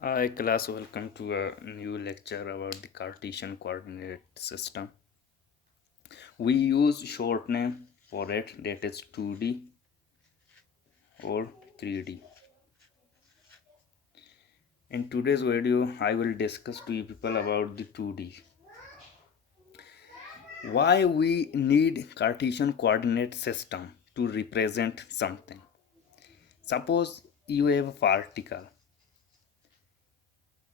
Hi class, welcome to a new lecture about the Cartesian coordinate system. We use short name for it, that is 2D or 3D. In today's video, I will discuss to you people about the 2D. Why we need Cartesian coordinate system to represent something. Suppose you have a particle.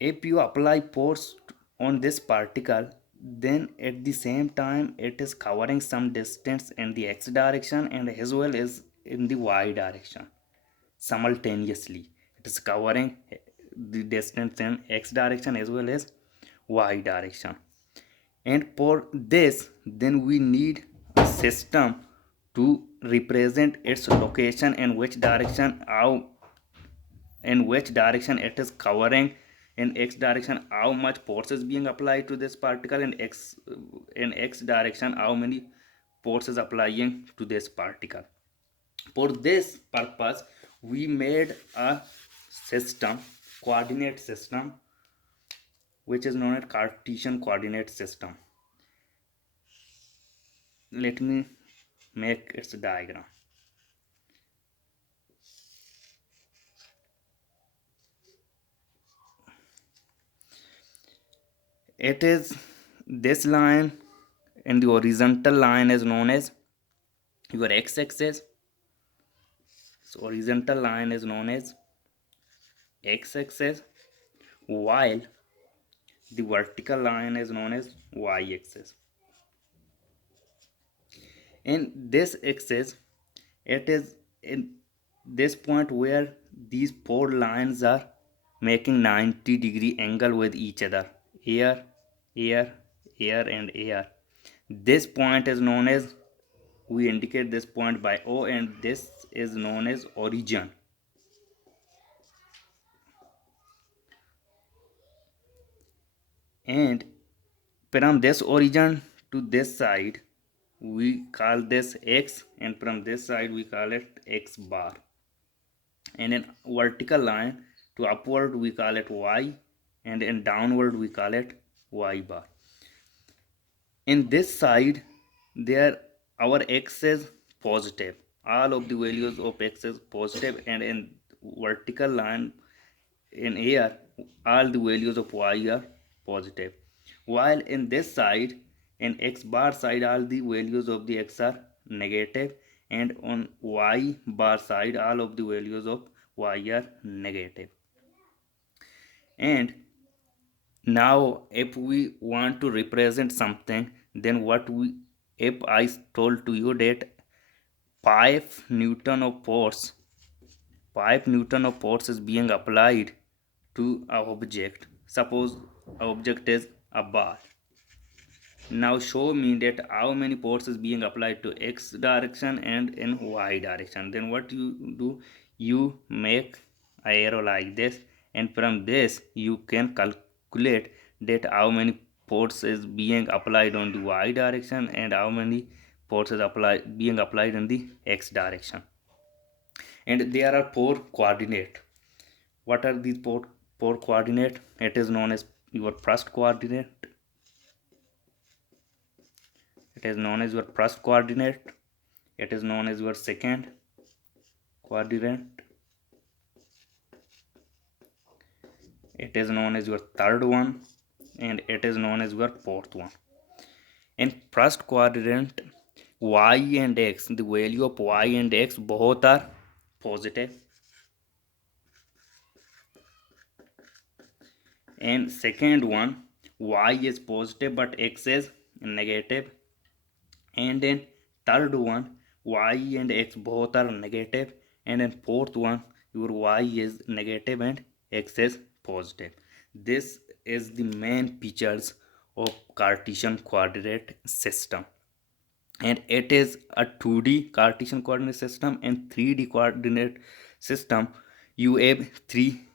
If you apply force on this particle, then at the same time it is covering some distance in the x direction and as well as in the y direction simultaneously. It is covering the distance in x direction as well as y direction. And for this, then we need a system to represent its location and which direction how in which direction it is covering. In x direction how much force is being applied to this particle, in x direction how many forces applying to this particle. For this purpose we made a system, coordinate system, which is known as Cartesian coordinate system. Let me make its diagram. It is this line, and the horizontal line is known as your x-axis. So horizontal line is known as x-axis, while the vertical line is known as y-axis. In this axis, it is in this point where these four lines are making 90-degree angle with each other. Here, here, here, and here. This point is known as, we indicate this point by O, and this is known as origin. And from this origin to this side we call this x, and from this side we call it x bar, and in vertical line to upward we call it y, and in downward we call it y bar. In this side there our x is positive, all of the values of x is positive, and in vertical line in here all the values of y are positive, while in this side in x bar side all the values of the x are negative, and on y bar side all of the values of y are negative. And now if we want to represent something, then what we, if I told to you that 5 newton of force 5 newton of force is being applied to a object. Suppose object is a bar. Now show me that how many force is being applied to x direction and in y direction. Then what you do, you make a arrow like this, and from this you can calculate that how many force is being applied on the y direction and how many forces being applied in the x direction. And there are four coordinate. What are these four coordinate? It is known as your first coordinate. It is known as your first coordinate. It is known as your second coordinate. It is known as your third one, and it is known as your fourth one. In first coordinate, y and x, the value of y and x both are positive. And second one, y is positive but x is negative. And in third one, y and x both are negative, and in fourth one your y is negative and x is positive. This is the main features of Cartesian coordinate system, and it is a 2D Cartesian coordinate system. And 3D coordinate system you have three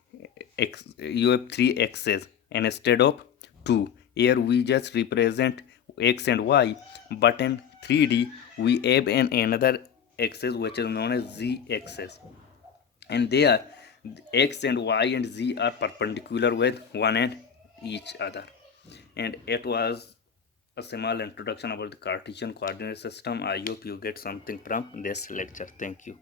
x's and instead of two. Here we just represent x and y, but in 3D we have another axis which is known as z axis, and there X and Y and Z are perpendicular with one and each other. And it was a small introduction about the Cartesian coordinate system. I hope you get something from this lecture. Thank you.